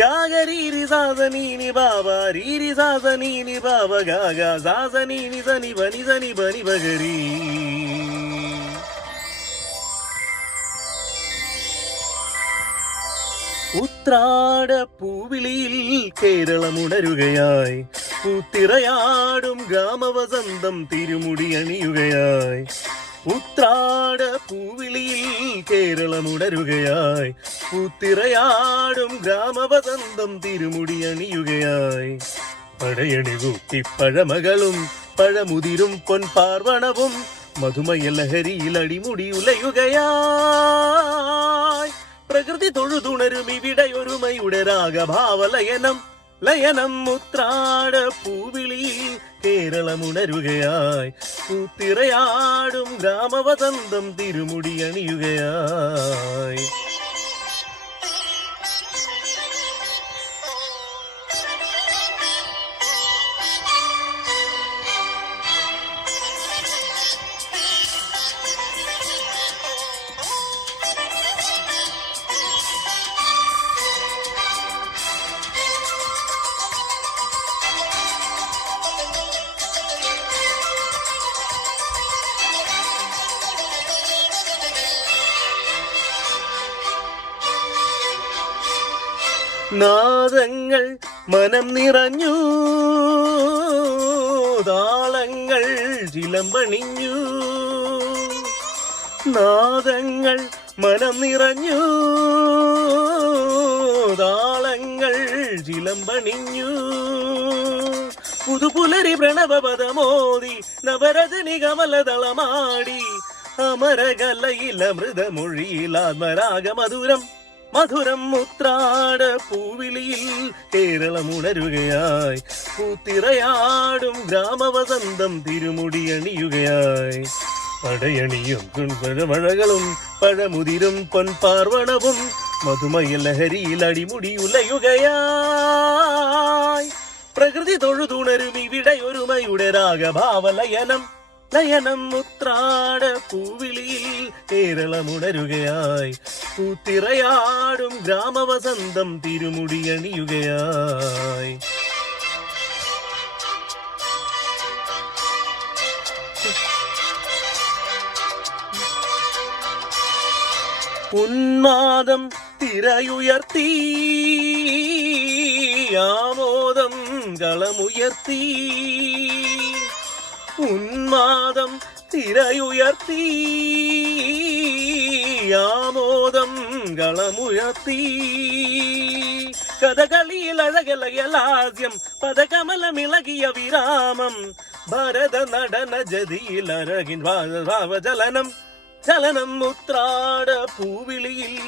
ഗാഗരീരി സാസനീനി ബാബ രീരി സാസനീനി ബാബ Gaga സാസനീനി സനി ബനി സനി ബനി ബഗരീ. ഉത്രാട പൂവിളിയിൽ കേരളമുണരുകയായി, പൂത്തിറയാടും ഗ്രാമവസന്തം തിരുമുടി അണിയുകയായി. ഉത്രാട പൂവിളിയിൽ കേരളമുണരുകയായി, പൂത്തിറയാടും ഗ്രാമവസന്തം തിരുമുടി അണിയുകയായി. പടയണി കൂട്ടി പഴമകളും പഴമുതിരും പൊൻപാർവണവും മധുമയ ലഹരിയിൽ അടിമുടി ഉലയുകയായി. പ്രകൃതി തൊഴുതുണരും ഇവിടെയൊരുമയുടെ രാഗഭാവലയനം ലയനം. ഉത്രാട പൂവിളിയിൽ കേരളമുണരുകയായി, പൂത്തിറയാടും ഗ്രാമവസന്തം തിരുമുടി അണിയുകയായി. നാദങ്ങൾ മനം നിറഞ്ഞു, താളങ്ങൾ ചിലമ്പണിഞ്ഞു. നാദങ്ങൾ മനം നിറഞ്ഞു, താളങ്ങൾ ചിലമ്പണിഞ്ഞു. പുതുപുലരി പ്രണവപദമോദി നവരജനി കമലദളമാടി. അമരകലയില മൃതമൊഴിയിൽ ആത്മരാഗമധുരം മധുരം. ഉത്രാട പൂവിളിയിൽ കേരളമുണരുകയായി, പൂത്തിറയാടും ഗ്രാമവസന്തം തിരുമുടി അണിയുകയായി. പടയണിയും പഴമഴകളും പഴമുതിരും പൊൻപാർവണവും മധുമയ ലഹരിയിൽ അടിമുടി ഉലയുകയായി. പ്രകൃതി തൊഴുതുണരും ഇവിടെയൊരുമയുടെ രാഗഭാവലയനം ലയനം. ഉത്രാട പൂവിളിയിൽ കേരളമുണരുകയായി, പൂത്തിറയാടും ഗ്രാമവസന്തം തിരുമുടി അണിയുകയായി. ഉന്മാദം തിരയുയർത്തി, ആമോദം കളമുയർത്തി. ഉന്മാദം തിരയുയർത്തി, ആമോദം കളമുയർത്തി. കഥകളിയിൽ അഴകലയലാസ്യം പദകമലമിളകിയ വിരാമം. ഭരത നടന ജതിയിൽ അരകിൻ ഭാവചലനം ചലനം. ഉത്രാട പൂവിളിയിൽ